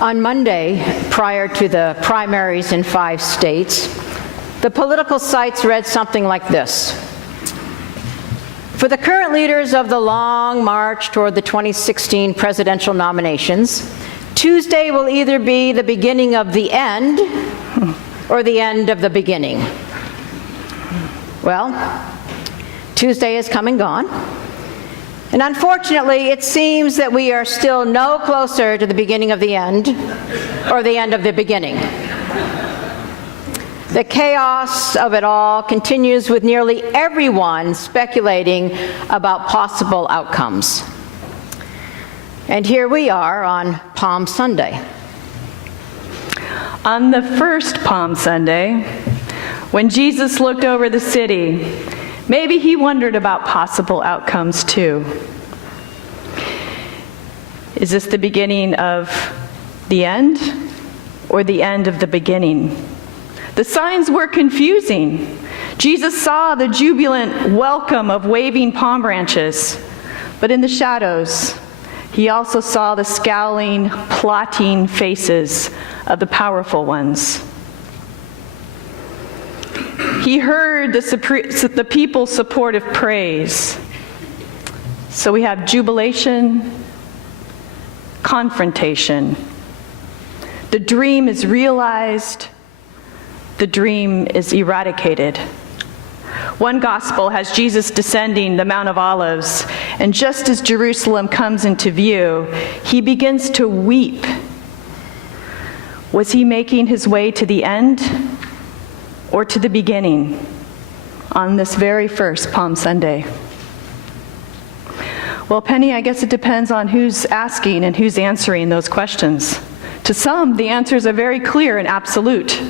On Monday, prior to the primaries in 5 states, the political sites read something like this. For the current leaders of the long march toward the 2016 presidential nominations, Tuesday will either be the beginning of the end or the end of the beginning. Well, Tuesday has come and gone. And unfortunately, it seems that we are still no closer to the beginning of the end or the end of the beginning. The chaos of it all continues with nearly everyone speculating about possible outcomes. And here we are on Palm Sunday. On the first Palm Sunday, when Jesus looked over the city, maybe he wondered about possible outcomes too. Is this the beginning of the end or the end of the beginning? The signs were confusing. Jesus saw the jubilant welcome of waving palm branches, but in the shadows, he also saw the scowling, plotting faces of the powerful ones. He heard the people's supportive praise. So we have jubilation, confrontation. The dream is realized, the dream is eradicated. One gospel has Jesus descending the Mount of Olives, and just as Jerusalem comes into view, he begins to weep. Was he making his way to the end or to the beginning on this very first Palm Sunday? Well, Penny, I guess it depends on who's asking and who's answering those questions. To some, the answers are very clear and absolute.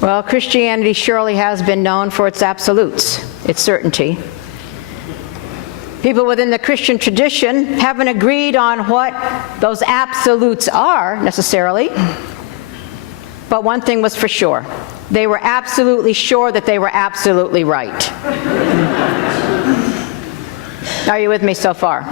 Well, Christianity surely has been known for its absolutes, its certainty. People within the Christian tradition haven't agreed on what those absolutes are, necessarily. But one thing was for sure. They were absolutely sure that they were absolutely right. Are you with me so far?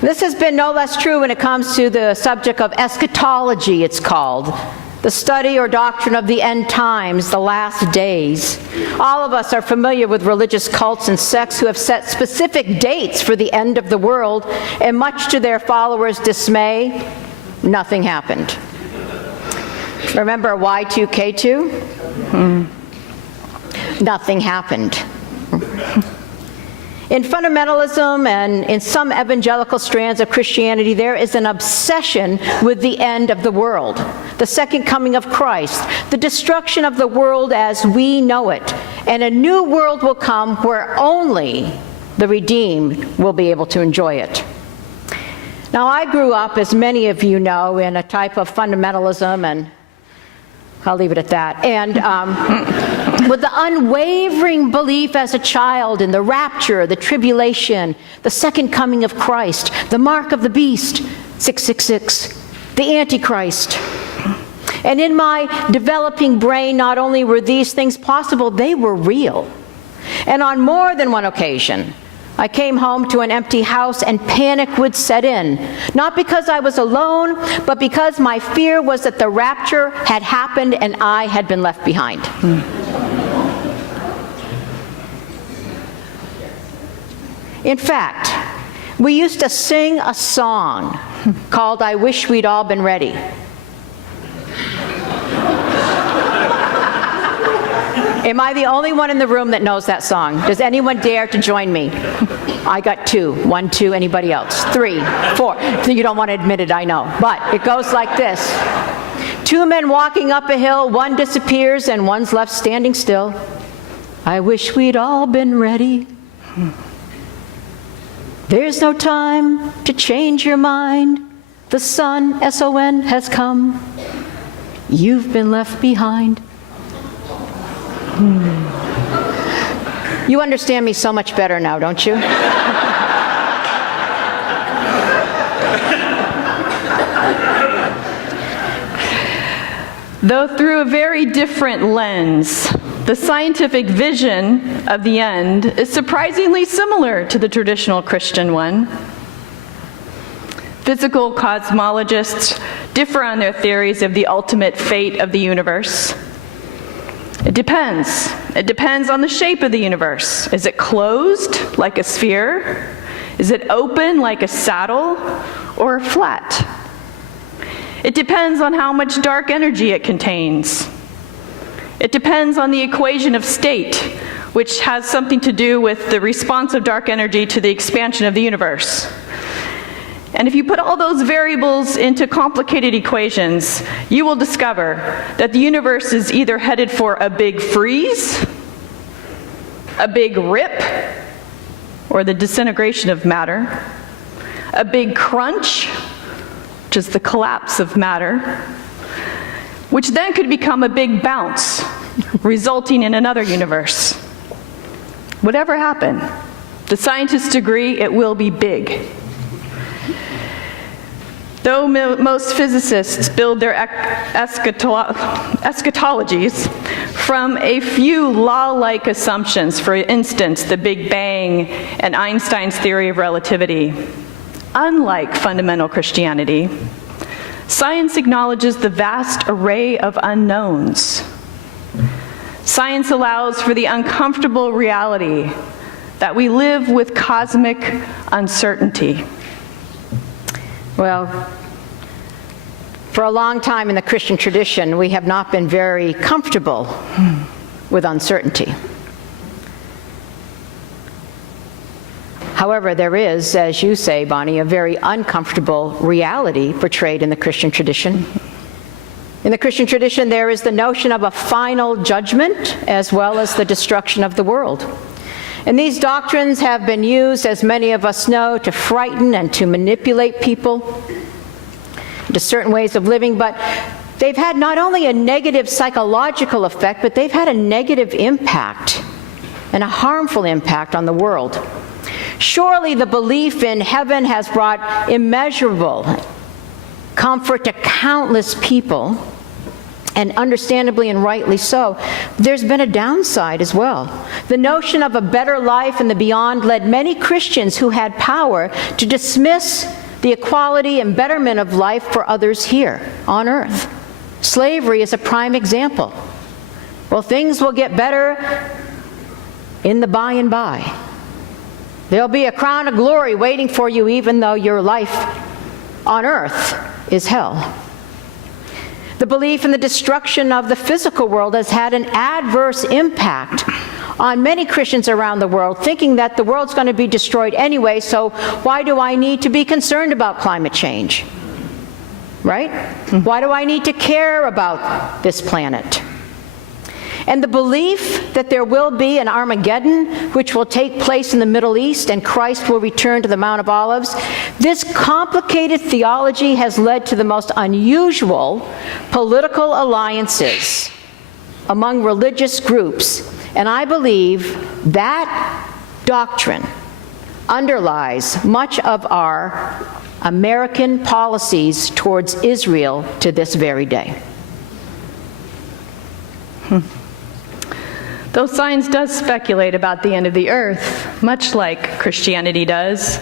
This has been no less true when it comes to the subject of eschatology, it's called. The study or doctrine of the end times, the last days. All of us are familiar with religious cults and sects who have set specific dates for the end of the world, and much to their followers' dismay, nothing happened. Remember Y2K2? Nothing happened. In fundamentalism and in some evangelical strands of Christianity, there is an obsession with the end of the world, the second coming of Christ, the destruction of the world as we know it, and a new world will come where only the redeemed will be able to enjoy it. Now, I grew up, as many of you know, in a type of fundamentalism, and I'll leave it at that, and with the unwavering belief as a child in the rapture, the tribulation, the second coming of Christ, the mark of the beast, 666, the Antichrist. And in my developing brain, not only were these things possible, they were real. And on more than one occasion, I came home to an empty house and panic would set in, not because I was alone, but because my fear was that the rapture had happened and I had been left behind. In fact, we used to sing a song called "I Wish We'd All Been Ready." Am I the only one in the room that knows that song? Does anyone dare to join me? I got 2. 1, 2, anybody else? 3, 4. You don't want to admit it, I know. But it goes like this. 2 men walking up a hill, one disappears and one's left standing still. I wish we'd all been ready. There's no time to change your mind. The sun, S-O-N, has come. You've been left behind. You understand me so much better now, don't you? Though through a very different lens, the scientific vision of the end is surprisingly similar to the traditional Christian one. Physical cosmologists differ on their theories of the ultimate fate of the universe. It depends. It depends on the shape of the universe. Is it closed, like a sphere? Is it open, like a saddle, or flat? It depends on how much dark energy it contains. It depends on the equation of state, which has something to do with the response of dark energy to the expansion of the universe. And if you put all those variables into complicated equations, you will discover that the universe is either headed for a big freeze, a big rip, or the disintegration of matter, a big crunch, which is the collapse of matter, which then could become a big bounce, resulting in another universe. Whatever happened, the scientists agree it will be big. Though most physicists build their eschatologies from a few law-like assumptions, for instance, the Big Bang and Einstein's theory of relativity, unlike fundamental Christianity, science acknowledges the vast array of unknowns. Science allows for the uncomfortable reality that we live with cosmic uncertainty. Well, for a long time in the Christian tradition, we have not been very comfortable with uncertainty. However, there is, as you say, Bonnie, a very uncomfortable reality portrayed in the Christian tradition. In the Christian tradition, there is the notion of a final judgment as well as the destruction of the world. And these doctrines have been used, as many of us know, to frighten and to manipulate people into certain ways of living, but they've had not only a negative psychological effect, but they've had a negative impact and a harmful impact on the world. Surely the belief in heaven has brought immeasurable comfort to countless people, and understandably and rightly so. There's been a downside as well. The notion of a better life in the beyond led many Christians who had power to dismiss the equality and betterment of life for others here on earth. Slavery is a prime example. Well, things will get better in the by and by. There'll be a crown of glory waiting for you, even though your life on earth is hell. The belief in the destruction of the physical world has had an adverse impact on many Christians around the world, thinking that the world's going to be destroyed anyway, so why do I need to be concerned about climate change? Right? Why do I need to care about this planet? And the belief that there will be an Armageddon, which will take place in the Middle East, and Christ will return to the Mount of Olives, this complicated theology has led to the most unusual political alliances among religious groups. And I believe that doctrine underlies much of our American policies towards Israel to this very day. Though science does speculate about the end of the earth, much like Christianity does,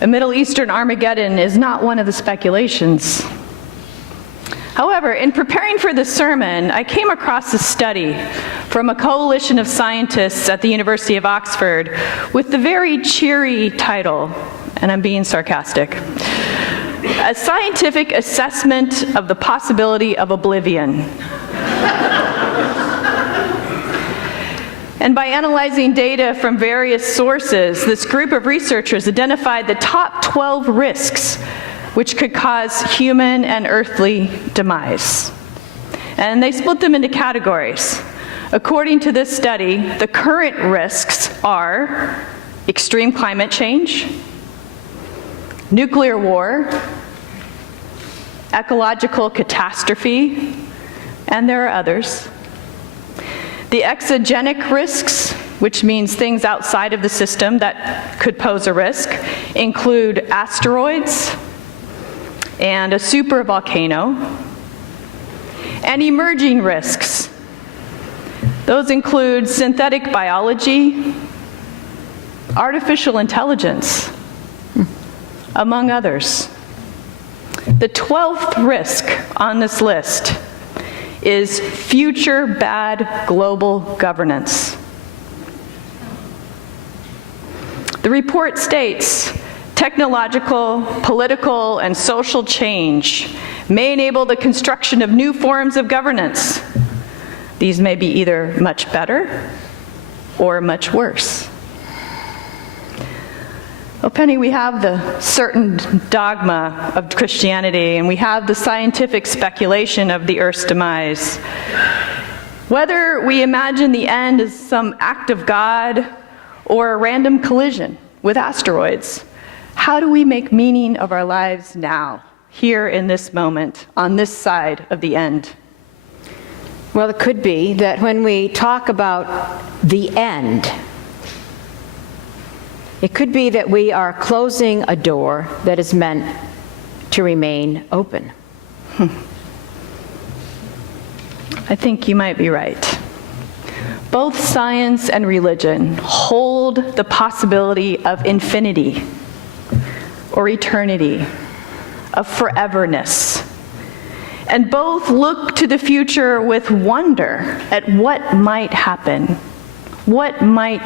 a Middle Eastern Armageddon is not one of the speculations. However, in preparing for this sermon, I came across a study from a coalition of scientists at the University of Oxford with the very cheery title, and I'm being sarcastic, "A Scientific Assessment of the Possibility of Oblivion." And by analyzing data from various sources, this group of researchers identified the top 12 risks which could cause human and earthly demise. And they split them into categories. According to this study, the current risks are extreme climate change, nuclear war, ecological catastrophe, and there are others. The exogenic risks, which means things outside of the system that could pose a risk, include asteroids and a supervolcano. And emerging risks, those include synthetic biology, artificial intelligence, among others. The 12th risk on this list is future bad global governance. The report states, technological, political, and social change may enable the construction of new forms of governance. These may be either much better or much worse. Well, Penny, we have the certain dogma of Christianity, and we have the scientific speculation of the Earth's demise. Whether we imagine the end as some act of God or a random collision with asteroids, how do we make meaning of our lives now, here in this moment, on this side of the end? Well, it could be that when we talk about the end, it could be that we are closing a door that is meant to remain open. I think you might be right. Both science and religion hold the possibility of infinity or eternity, of foreverness. And both look to the future with wonder at what might happen, what might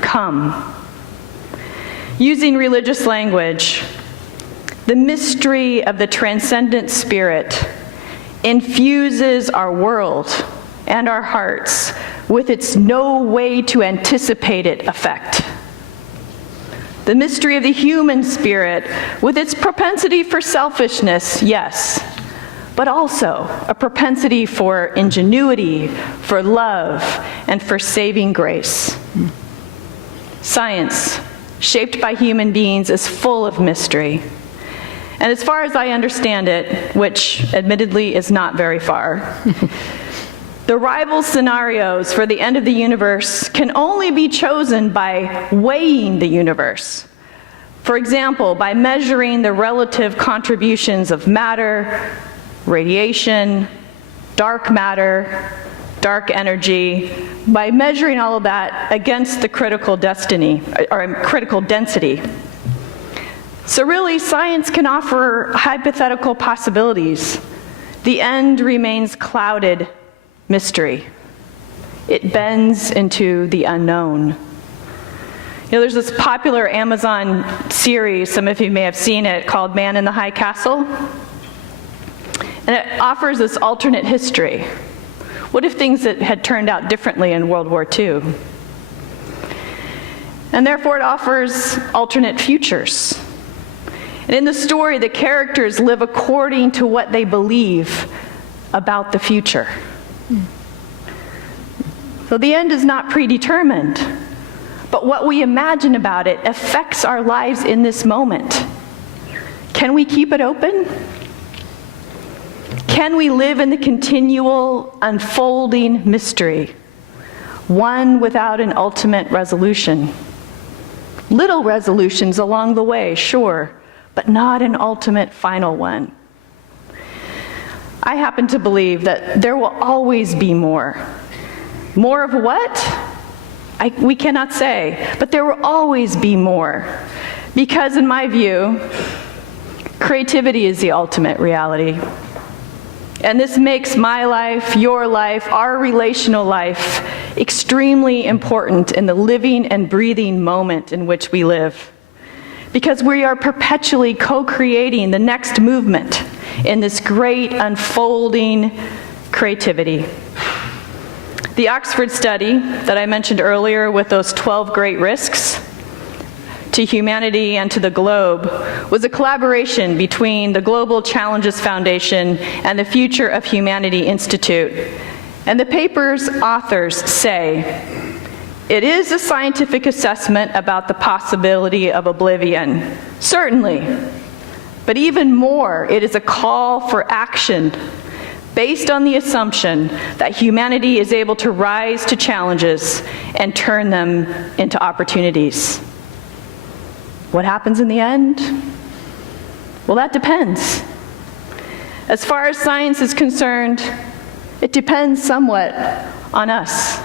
come. Using religious language, the mystery of the transcendent spirit infuses our world and our hearts with its no way to anticipate it effect. The mystery of the human spirit with its propensity for selfishness, yes, but also a propensity for ingenuity, for love, and for saving grace. Science, shaped by human beings, is full of mystery. And as far as I understand it, which admittedly is not very far, the rival scenarios for the end of the universe can only be chosen by weighing the universe. For example, by measuring the relative contributions of matter, radiation, dark matter, dark energy, by measuring all of that against the critical density. So really, science can offer hypothetical possibilities. The end remains clouded mystery. It bends into the unknown. You know, there's this popular Amazon series, some of you may have seen it, called Man in the High Castle. And it offers this alternate history. What if things that had turned out differently in World War II? And therefore it offers alternate futures. And in the story, the characters live according to what they believe about the future. So the end is not predetermined, but what we imagine about it affects our lives in this moment. Can we keep it open? Can we live in the continual unfolding mystery, one without an ultimate resolution? Little resolutions along the way, sure, but not an ultimate final one. I happen to believe that there will always be more. More of what? We cannot say, but there will always be more. Because in my view, creativity is the ultimate reality. And this makes my life, your life, our relational life extremely important in the living and breathing moment in which we live. Because we are perpetually co-creating the next movement in this great unfolding creativity. The Oxford study that I mentioned earlier with those 12 great risks to humanity and to the globe was a collaboration between the Global Challenges Foundation and the Future of Humanity Institute. And the paper's authors say, it is a scientific assessment about the possibility of oblivion, certainly, but even more, it is a call for action based on the assumption that humanity is able to rise to challenges and turn them into opportunities. What happens in the end? Well, that depends. As far as science is concerned, it depends somewhat on us.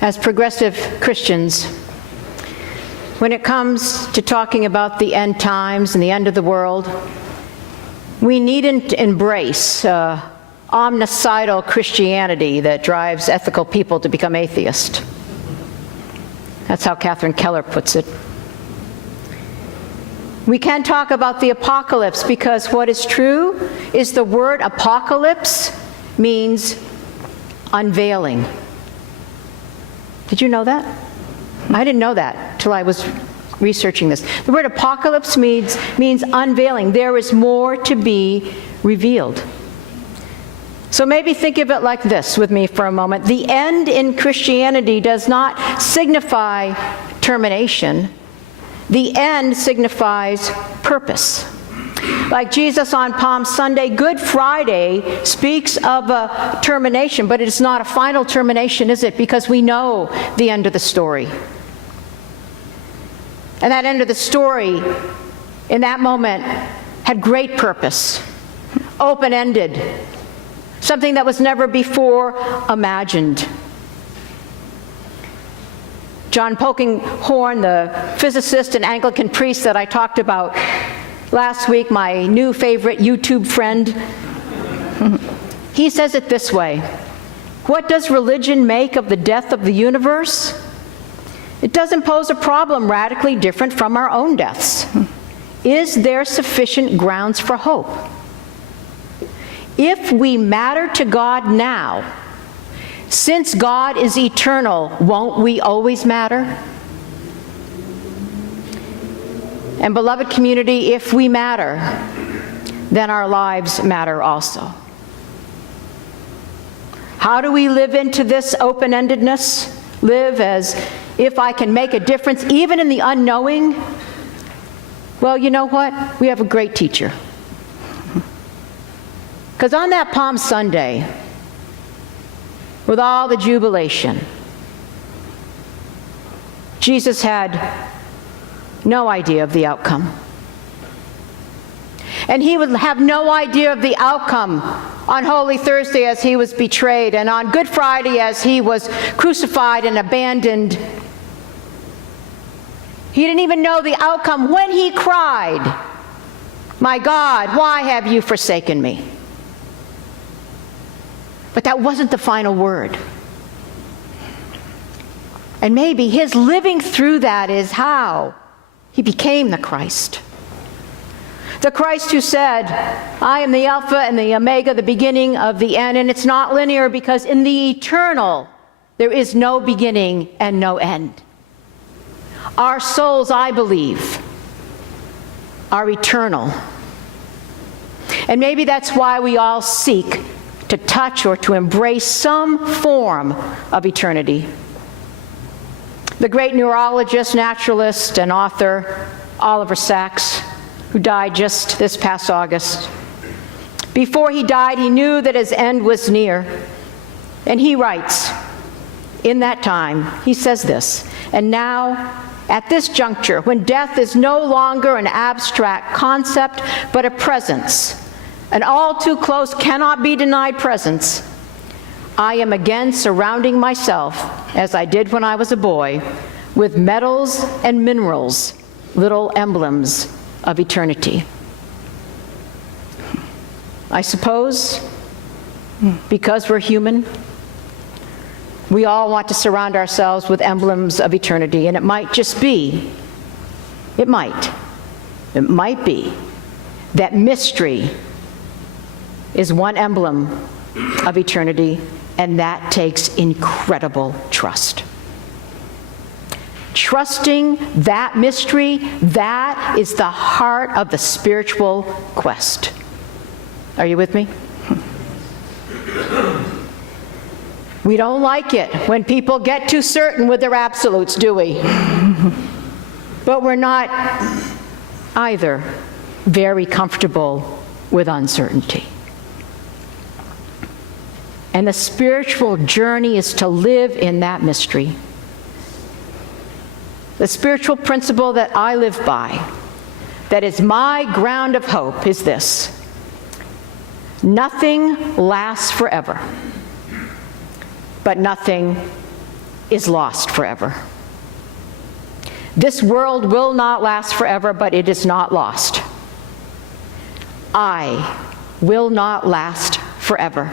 As progressive Christians, when it comes to talking about the end times and the end of the world, we needn't embrace omnicidal Christianity that drives ethical people to become atheists. That's how Catherine Keller puts it. We can talk about the apocalypse because what is true is the word apocalypse means unveiling. Did you know that? I didn't know that till I was researching this. The word apocalypse means unveiling. There is more to be revealed. So maybe think of it like this with me for a moment. The end in Christianity does not signify termination. The end signifies purpose. Like Jesus on Palm Sunday, Good Friday speaks of a termination, but it's not a final termination, is it? Because we know the end of the story. And that end of the story, in that moment, had great purpose, open-ended, something that was never before imagined. John Polkinghorne, the physicist and Anglican priest that I talked about last week, my new favorite YouTube friend, he says it this way: what does religion make of the death of the universe? It doesn't pose a problem radically different from our own deaths. Is there sufficient grounds for hope? If we matter to God now, since God is eternal, won't we always matter? And beloved community, if we matter, then our lives matter also. How do we live into this open-endedness? Live as if I can make a difference, even in the unknowing? Well, you know what? We have a great teacher. Because on that Palm Sunday, with all the jubilation, Jesus had no idea of the outcome. And he would have no idea of the outcome on Holy Thursday as he was betrayed, and on Good Friday as he was crucified and abandoned. He didn't even know the outcome when he cried, "My God, why have you forsaken me?" But that wasn't the final word. And maybe his living through that is how he became the Christ. The Christ who said, "I am the Alpha and the Omega, the beginning of the end." And it's not linear because in the eternal, there is no beginning and no end. Our souls, I believe, are eternal. And maybe that's why we all seek to touch or to embrace some form of eternity. The great neurologist, naturalist, and author Oliver Sacks, who died just this past August, before he died, he knew that his end was near. And he writes, in that time, he says this: "And now, at this juncture, when death is no longer an abstract concept, but a presence, an all too close, cannot be denied presence, I am again surrounding myself, as I did when I was a boy, with metals and minerals, little emblems of eternity." I suppose, because we're human, we all want to surround ourselves with emblems of eternity, and it might just be, it might be that mystery is one emblem of eternity, and that takes incredible trust. Trusting that mystery, that is the heart of the spiritual quest. Are you with me? We don't like it when people get too certain with their absolutes, do we? But we're not either very comfortable with uncertainty. And the spiritual journey is to live in that mystery. The spiritual principle that I live by, that is my ground of hope, is this: nothing lasts forever, but nothing is lost forever. This world will not last forever, but it is not lost. I will not last forever,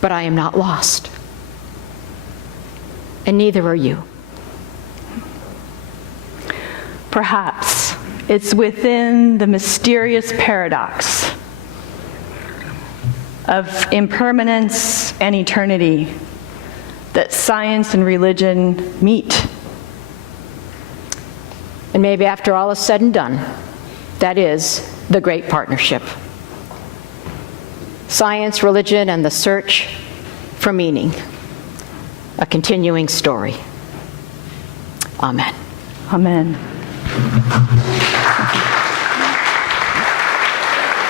but I am not lost. And neither are you. Perhaps it's within the mysterious paradox of impermanence and eternity that science and religion meet. And maybe after all is said and done, that is the great partnership. Science, religion, and the search for meaning. A continuing story. Amen. Amen.